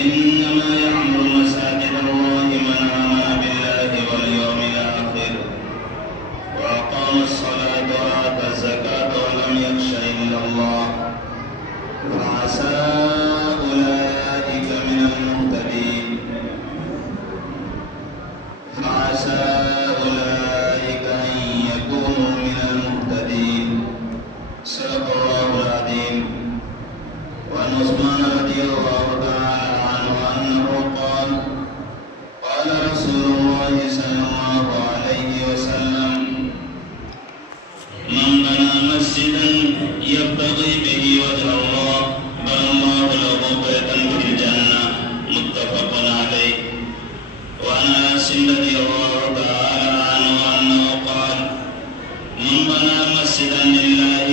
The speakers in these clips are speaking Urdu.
إنما يعمر مساجد الله من آمن بالله واليوم الآخر وأقام الصلاة وآتى الزكاة ولم يخش إلا الله فعسى أولئك من المهتدين صدق الله العظيم. وعن عثمان رضي الله تعالى عنه أنه قال قال رسول الله صلى الله عليه وسلم من بنى مسجدا يبتغي به وجه الله بنى الله له بيتا في الجنة متفق عليه. وعن أنس رضي الله تعالى عنه أنه قال من بنى مسجدا لله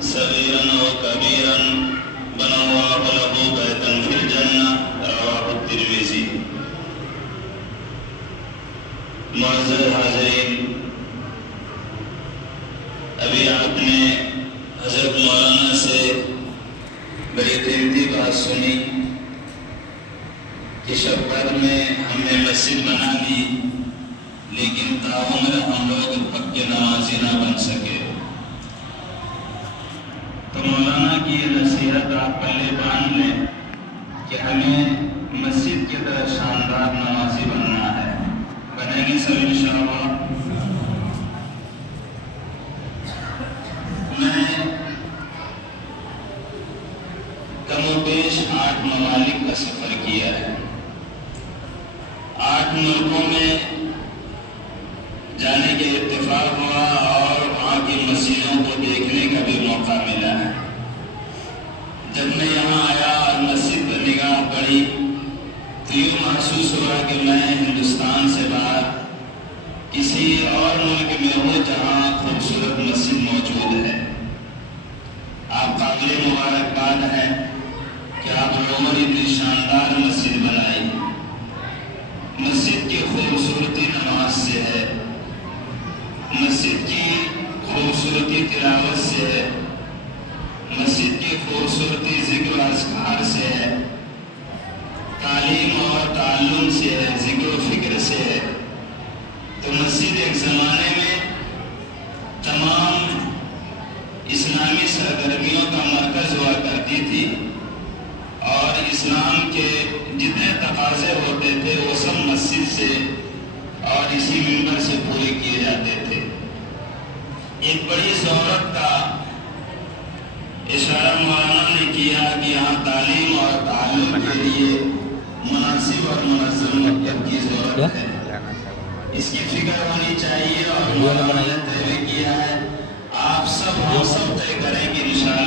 صغيرا وكبيرا بنى الله له بيتا في الجنة رواه الترمذي. معزز حاضرین، ابھی آپ نے حضرت مولانا سے بڑی قیمتی بات سنی کہ شب بھر میں ہم نے مسجد بنا لی لیکن تاعمر ہم لوگ پکے نمازی نہ بن سکے. تو مولانا کی یہ نصیحت آپ پہلے باندھ لیں کہ ہمیں مسجد کی طرح شاندار نمازی بننا ہے. بنیں گے سب انشاءاللہ. میں کم و بیش 8 ممالک کا سفر کیا ہے. 8 ملکوں میں جانے کے اتفاق ہوا اور وہاں کی مسجدوں کو دیکھنے کا بھی موقع ملا ہے. جب میں یہاں آیا اور مسجد پر نگاہ پڑی تو یوں محسوس ہوا کہ میں ہندوستان سے باہر کسی اور ملک میں ہوں جہاں خوبصورت مسجد موجود ہے. آپ قابل مبارکباد ہیں کہ آپ لوگوں نے اتنی شاندار مسجد بنائی. مسجد کی خوبصورتی نماز سے ہے، مسجد کی خوبصورتی تلاوت سے ہے، مسجد کی خوبصورتی ذکر و اذکار سے ہے، تعلیم اور تعلم سے ہے، ذکر و فکر سے ہے. تو مسجد ایک زمانے میں تمام اسلامی سرگرمیوں کا مرکز ہوا کرتی تھی اور اسلام کے جتنے تقاضے ہوتے تھے وہ سب مسجد سے اور اسی منبر سے پورے کیے جاتے تھے. ایک بڑی ضرورت کا اشارہ مولانا نے کیا کہ یہاں تعلیم اور تعلم کے لیے مناسب اور منظم مکتب کی ضرورت ہے. اس کی فکر ہونی چاہیے اور مولانا نے طے کیا ہے. آپ سب ہم سب طے کریں گے انشاءاللہ.